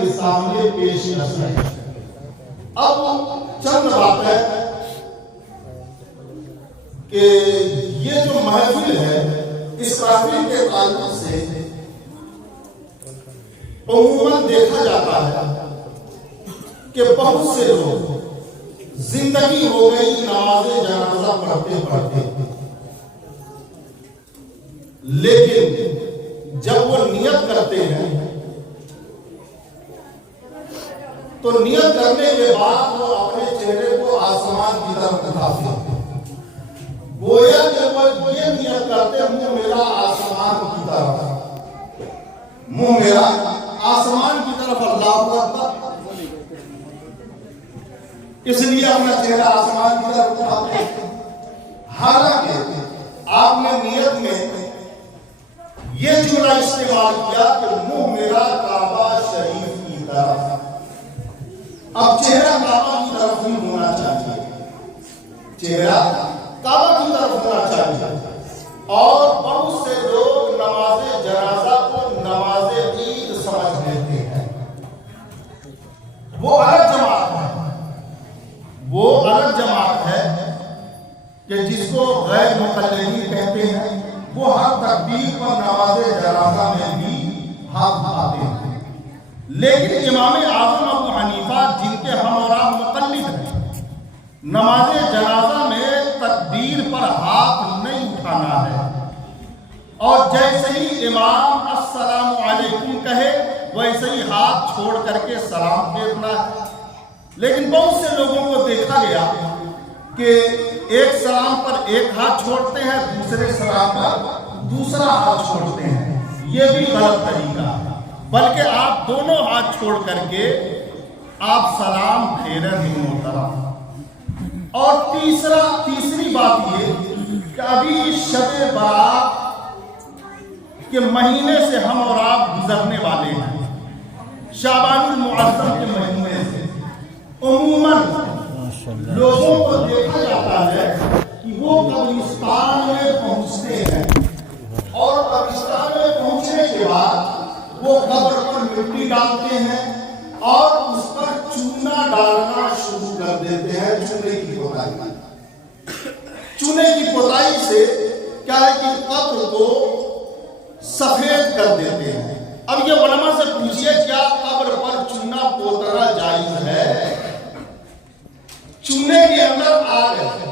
کے سامنے پیش نظر ہے۔ اب چند باتیں کہ یہ جو محفل ہے اس محفل کے تعلق سے عموماً دیکھا جاتا ہے کہ بہت سے لوگ زندگی ہو گئی نماز جنازہ پڑھتے پڑھتے، لیکن جب وہ نیت کرتے ہیں تو نیت کرنے کے بعد وہ اپنے چہرے کو آسمان کی طرف اٹھاتے ہیں، گویا کہ وہ یہ نیت کرتے منہ میرا آسمان کی طرف، منہ میرا آسمان کی طرف، اللہ اکبر، اس لیے اپنا چہرہ آسمان کی طرف اٹھاتے ہیں۔ حالانکہ آپ نے نیت میں یہ جملہ استعمال کیا کہ منہ میرا کعبہ شریف کی طرف، اب چہرہ کعبہ کی طرف ہی ہونا چاہیے، چہرہ کعبہ کی طرف ہونا چاہیے۔ اور بہت سے لوگ نماز جنازہ کو نماز عید سمجھ لیتے ہیں، وہ الگ جماعت ہے، وہ الگ جماعت ہے کہ جس کو غیر مقلدین کہتے ہیں، وہ ہر تکبیر پر نماز جنازہ میں بھی ہاتھ اٹھاتے ہیں، لیکن امام اعظم ابو حنیفہ جن کے ہم اور آپ مقلد ہیں، نماز جنازہ میں تکبیر پر ہاتھ نہیں اٹھانا ہے، اور جیسے ہی امام السلام علیکم کہے ویسے ہی ہاتھ چھوڑ کر کے سلام پھیرنا ہے۔ لیکن بہت سے لوگوں کو دیکھا گیا کہ ایک سلام پر ایک ہاتھ چھوڑتے ہیں، دوسرے سلام پر دوسرا ہاتھ چھوڑتے ہیں، یہ بھی غلط طریقہ ہے، بلکہ آپ دونوں ہاتھ چھوڑ کر کے آپ سلام پھیریں دونوں طرف۔ اور تیسری بات یہ کہ ابھی شب برات کے مہینے سے ہم اور آپ گزرنے والے ہیں، شعبان المعظم کے مہینے سے عموماً لوگوں کو دیکھا جاتا ہے کہ وہ قبرستان میں پہنچتے ہیں، اور قبرستان میں پہنچنے کے بعد وہ قبر پر مٹی ڈالتے ہیں اور اس پر چونا ڈالنا شروع کر دیتے ہیں، چونے کی پوتائی۔ چونے کی پوتائی سے کیا ہے کہ قبر کو سفید کر دیتے ہیں۔ اب یہ علماء سے پوچھئے کیا قبر پر چونا پوتنا جائز ہے؟ چونے کے اندر آگ ہے،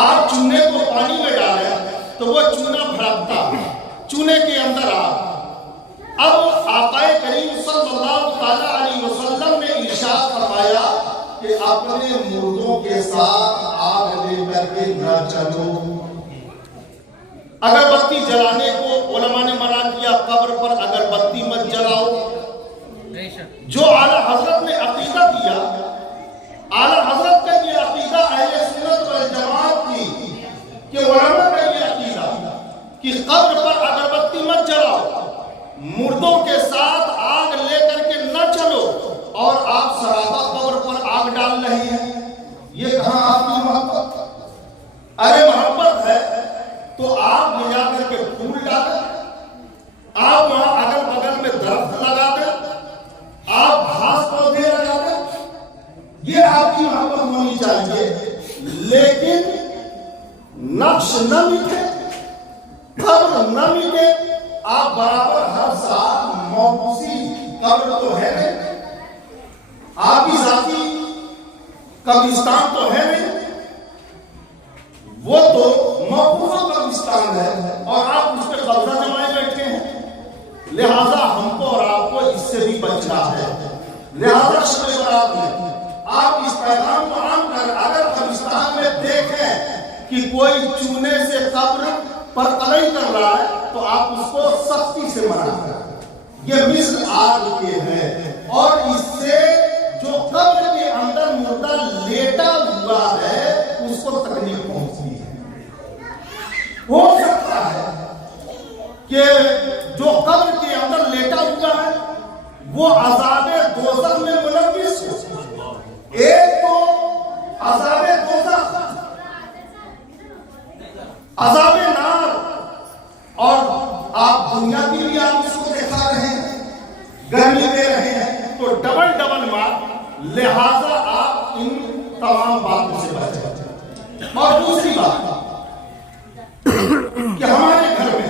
آپ چونے کو پانی میں ڈالیں تو وہ چونا بھڑکتا، چونے کے اندر آگ۔ اب آقا کریم صلی اللہ علیہ وسلم نے ارشاد فرمایا کہ اپنے مردوں کے ساتھ آگ لے کر کے نہ چلو۔ اگربتی جلانے کو علماء نے منع کیا، قبر پر اگربتی مت جلاؤ۔ جو اعلیٰ حضرت نے عقیدہ دیا، اعلیٰ حضرت کا یہ عقیدہ اہل سنت والجماعت کی کہ علماء کا یہ عقیدہ کہ قبر پر اگربتی مت جلاؤ، مردوں کے ساتھ آگ لے کر کے نہ چلو، اور آپ سراپا قبر پر آگ ڈال رہے ہیں، یہ کہاں آپ کی محبت؟ ارے محبت ہے تو آپ لے جا کر کے پھول ڈالیں، آپ وہاں اگل بغل میں درخت لگا دیں، آپ گھاس پودے لگا دیں، یہ آپ کی محبت ہونی چاہیے، لیکن نقش نہ مٹے، قبر نہ مٹے۔ آپ برابر ہر سال موقوفی قبر تو ہے نہیں، آپ کی ذاتی قبرستان تو ہے نہیں، وہ تو موقوفہ قبرستان ہے اور آپ اس پہ قبضہ جمائے بیٹھے ہیں، لہذا ہم کو اور آپ کو اس سے بھی بچنا ہے۔ لہذا شب برات میں آپ اس پیغام کو عام کر، اگر قبرستان میں دیکھیں کہ کوئی چونے سے قبر پر قلعی کر رہا ہے تو آپ اس کو سختی سے منع کریں، یہ مثل آگ کے ہے، اور اس سے جو قبر کے اندر مردہ لیٹا ہوا ہے اس کو تکلیف پہنچتی ہے۔ ہو سکتا ہے کہ جو قبر کے اندر لیٹا ہوا ہے وہ عذاب دوزخ میں ملوث ہو، ایک تو عذاب دوزخ، عذاب نار، اور آپ دنیا کی بھی آپ اس کو دکھا رہے ہیں، گرمی دے رہے ہیں، تو ڈبل مار، لہذا آپ ان تمام باتوں سے بچیں۔ اور دوسری بات کہ ہمارے گھر میں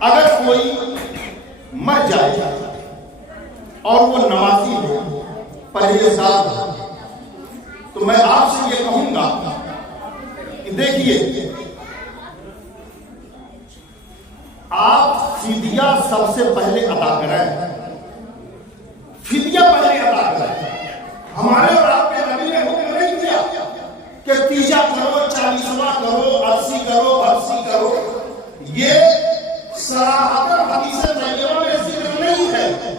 اگر کوئی مر جائے اور وہ نمازی ہو، پرہیزگار ہو، تو میں آپ سے یہ کہوں گا کہ دیکھیے، آپ فدیہ سب سے پہلے ادا کریں، فدیہ پہلے ادا کریں۔ ہمارے اور آپ کے نبی نے حکم نہیں دیا کہ تیجا کرو، 40واں کرو، 80 کرو، 80 کرو۔ یہ صراحتاً حدیث طیبہ میں ذکر نہیں ہے۔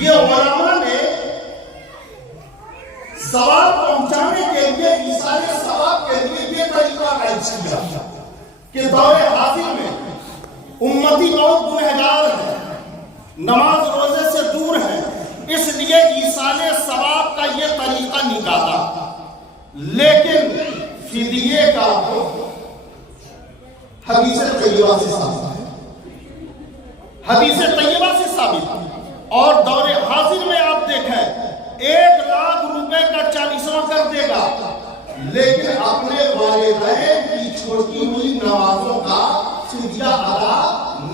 یہ علماء نے ثواب پہنچانے کے لیے، ایصال ثواب کے لیے یہ طریقہ قائم کیا کہ دور حاضر میں امتی بہت گنہگار ہے، نماز روزے سے دور ہے، اس لیے ایصال ثواب کا یہ طریقہ نکالا، لیکن فدیے کا حدیث طیبہ سے ثابت ہے، حدیث طیبہ سے ثابت ہے۔ اور دور حاضر میں آپ دیکھیں 1 لاکھ روپے کا 40واں کر دے گا، لیکن اپنے والدین کی چھوٹی ہوئی نمازوں کا فدیہ ادا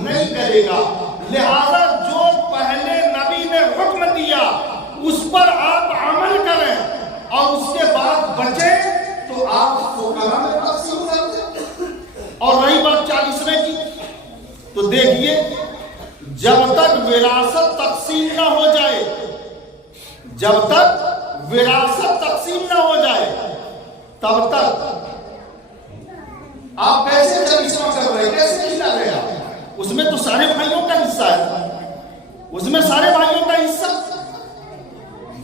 نہیں کرے گا۔ لہذا جو پہلے نبی نے حکم دیا اس پر آپ عمل کریں، اور اس کے بعد بچیں تو آپ فقراء میں تقسیم کر دیں۔ اور رہی بات 40ویں کی، تو دیکھیے، جب تک وراثت تقسیم نہ ہو جائے، جب تک وراثت تقسیم نہ ہو جائے، تب تک آپ کیسے 40واں کر رہے ہیں، کیسے کھلا رہے ہیں؟ اس میں تو سارے بھائیوں کا حصہ ہے، اس میں سارے بھائیوں کا حصہ۔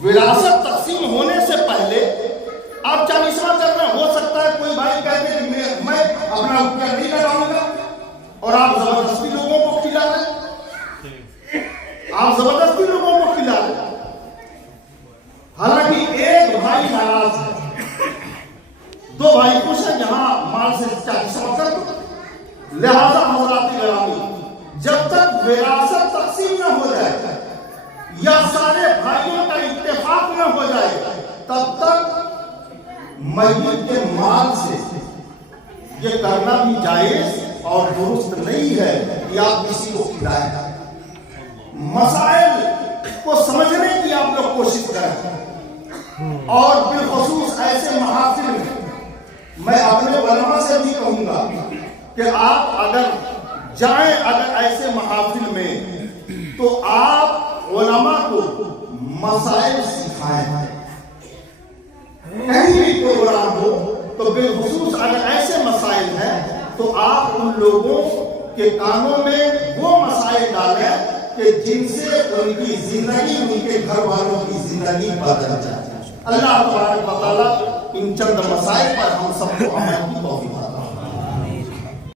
وراثت تقسیم ہونے سے پہلے آپ 40واں کر رہے ہیں۔ ہو سکتا ہے کوئی بھائی کہتے ہیں کہ میں اپنا روپیہ نہیں لگاؤں گا، اور آپ زبردستی لوگوں کو کھلا رہے ہیں، آپ زبردستی لوگوں کو کھلا رہے ہیں۔ حالانکہ ایک بھائی ناراض ہے، 2 بھائی خوش ہیں، یہاں مال سے 40واں کر دو۔ لہذا حضرات گرامی، جب تک وراثت تقسیم نہ ہو جائے یا سارے بھائیوں کا اتفاق نہ ہو جائے، تب تک میت کے مال سے یہ کرنا بھی جائز اور درست نہیں ہے کہ آپ کسی کو کھلائیں۔ مسائل کو سمجھنے کی آپ لوگ کوشش کریں، اور بالخصوص ایسے محافل میں میں اپنے علماء سے بھی کہوں گا کہ آپ اگر جائیں ایسے محافل میں، تو آپ علماء کو مسائل سکھائیں۔ کہیں بھی پروگرام ہو تو بالخصوص اگر ایسے مسائل ہیں تو آپ ان لوگوں کے کانوں میں وہ مسائل ڈالیں کہ جن سے ان کی زندگی، ان کے گھر والوں کی زندگی بدل جائے۔ اللہ تبارک و تعالیٰ ان چند مسائل پر ہم سب کو عمل کی توفیق